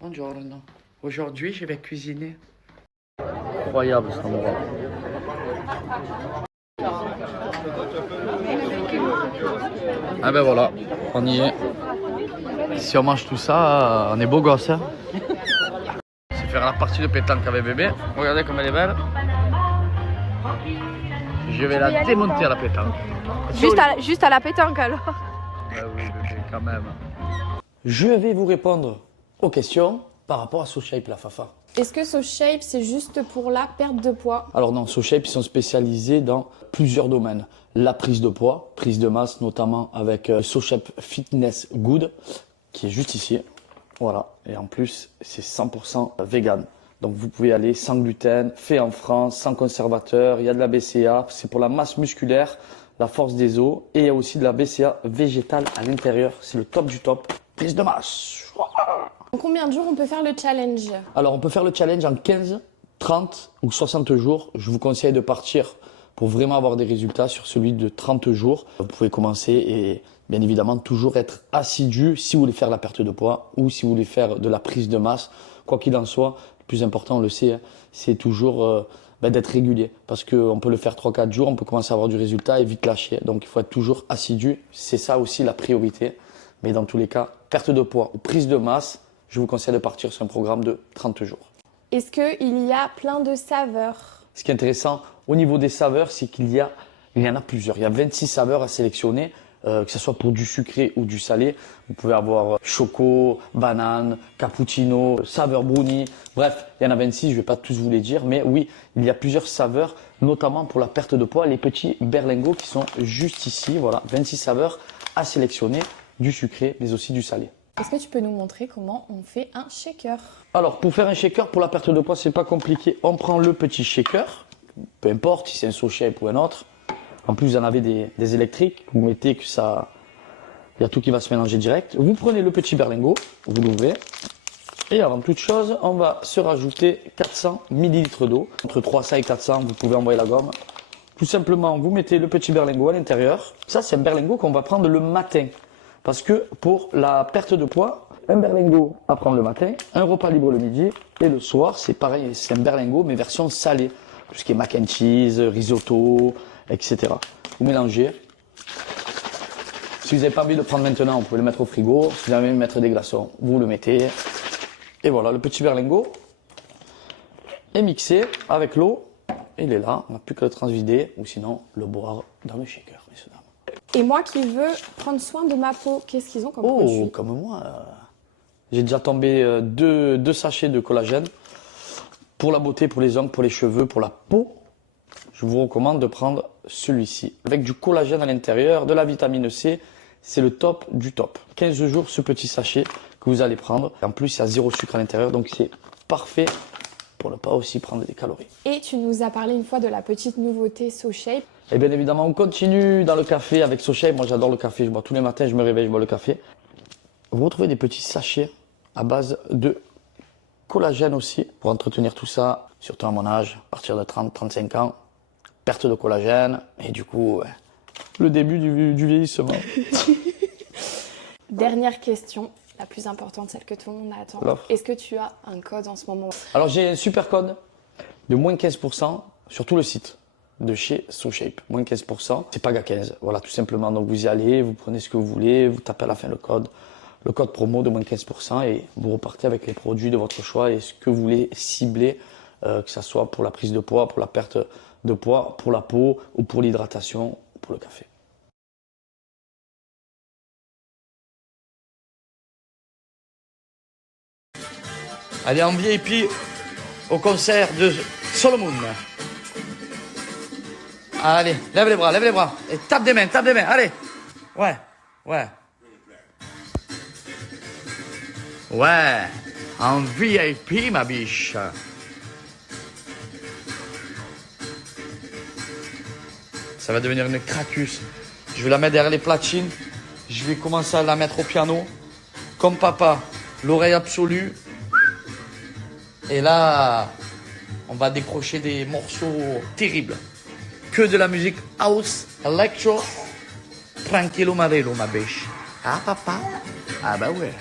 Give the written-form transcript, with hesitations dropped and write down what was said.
Buongiorno. Aujourd'hui, je vais cuisiner. Incroyable cet endroit. Ah ben voilà, on y est. Si on mange tout ça, on est beau gosse. Hein. C'est faire la partie de pétanque avec bébé. Regardez comme elle est belle. Je vais la démonter à la pétanque. Juste à la pétanque alors. Ben oui bébé, quand même. Je vais vous répondre aux questions par rapport à SoShape, la Fafa. Est-ce que SoShape c'est juste pour la perte de poids? Alors non, SoShape, ils sont spécialisés dans plusieurs domaines. La prise de poids, prise de masse, notamment avec SoShape Fitness Good, qui est juste ici. Voilà, et en plus, c'est 100% vegan. Donc vous pouvez aller sans gluten, fait en France, sans conservateur, il y a de la BCA, c'est pour la masse musculaire, la force des os, et il y a aussi de la BCA végétale à l'intérieur, c'est le top du top. Prise de masse. En combien de jours on peut faire le challenge? Alors on peut faire le challenge en 15, 30 ou 60 jours. Je vous conseille de partir pour vraiment avoir des résultats sur celui de 30 jours. Vous pouvez commencer et bien évidemment toujours être assidu si vous voulez faire la perte de poids ou si vous voulez faire de la prise de masse. Quoi qu'il en soit, le plus important, on le sait, hein, c'est toujours d'être régulier. Parce qu'on peut le faire 3-4 jours, on peut commencer à avoir du résultat et vite lâcher. Donc il faut être toujours assidu. C'est ça aussi la priorité. Mais dans tous les cas, perte de poids ou prise de masse, je vous conseille de partir sur un programme de 30 jours. Est-ce qu'il y a plein de saveurs? Ce qui est intéressant au niveau des saveurs, c'est qu'il y en a plusieurs. Il y a 26 saveurs à sélectionner, que ce soit pour du sucré ou du salé. Vous pouvez avoir choco, banane, cappuccino, saveur brownie. Bref, il y en a 26, je ne vais pas tous vous les dire. Mais oui, il y a plusieurs saveurs, notamment pour la perte de poids. Les petits berlingots qui sont juste ici. Voilà, 26 saveurs à sélectionner, du sucré, mais aussi du salé. Est-ce que tu peux nous montrer comment on fait un shaker? Alors, pour faire un shaker, pour la perte de poids, c'est pas compliqué. On prend le petit shaker, peu importe si c'est un SoShape ou un autre. En plus, vous en avez des électriques. Vous mettez que ça, il y a tout qui va se mélanger direct. Vous prenez le petit berlingot, vous l'ouvrez. Et avant toute chose, on va se rajouter 400 ml d'eau. Entre 300 et 400, vous pouvez envoyer la gomme. Tout simplement, vous mettez le petit berlingot à l'intérieur. Ça, c'est un berlingot qu'on va prendre le matin. Parce que pour la perte de poids, un berlingot à prendre le matin, un repas libre le midi et le soir, c'est pareil, c'est un berlingot mais version salée. Tout ce qui est mac and cheese, risotto, etc. Vous mélangez. Si vous n'avez pas envie de le prendre maintenant, vous pouvez le mettre au frigo. Si vous avez envie de mettre des glaçons, vous le mettez. Et voilà, le petit berlingot est mixé avec l'eau. Il est là, on n'a plus qu'à le transvider ou sinon le boire dans le shaker, messieurs, dames. Et moi qui veux prendre soin de ma peau, qu'est-ce qu'ils ont comme produit? Oh, comme moi. J'ai déjà tombé deux sachets de collagène. Pour la beauté, pour les ongles, pour les cheveux, pour la peau, je vous recommande de prendre celui-ci. Avec du collagène à l'intérieur, de la vitamine C, c'est le top du top. 15 jours, ce petit sachet que vous allez prendre. En plus, il y a 0 sucre à l'intérieur, donc c'est parfait pour ne pas aussi prendre des calories. Et tu nous as parlé une fois de la petite nouveauté SoShape. Et bien évidemment, on continue dans le café avec SoShape. Moi, j'adore le café. Je bois tous les matins, je me réveille, je bois le café. Vous retrouvez des petits sachets à base de collagène aussi pour entretenir tout ça, surtout à mon âge, à partir de 30-35 ans. Perte de collagène et du coup, ouais, le début du vieillissement. Dernière question, la plus importante, celle que tout le monde attend. L'offre. Est-ce que tu as un code en ce moment? Alors, j'ai un super code de moins 15% sur tout le site de chez SoShape. Moins 15%, c'est PAGA 15. Voilà, tout simplement. Donc, vous y allez, vous prenez ce que vous voulez, vous tapez à la fin le code promo de moins 15% et vous repartez avec les produits de votre choix et ce que vous voulez cibler, que ce soit pour la prise de poids, pour la perte de poids, pour la peau ou pour l'hydratation ou pour le café. Allez en VIP au concert de Solomon. Allez, lève les bras. Et tape des mains, allez. Ouais. Ouais, en VIP, ma biche. Ça va devenir une cracus. Je vais la mettre derrière les platines. Je vais commencer à la mettre au piano. Comme papa, l'oreille absolue. Et là, on va décrocher des morceaux terribles. Que de la musique house, electro. Tranquillo marello, ma biche. Ah, papa? Ah, bah ouais.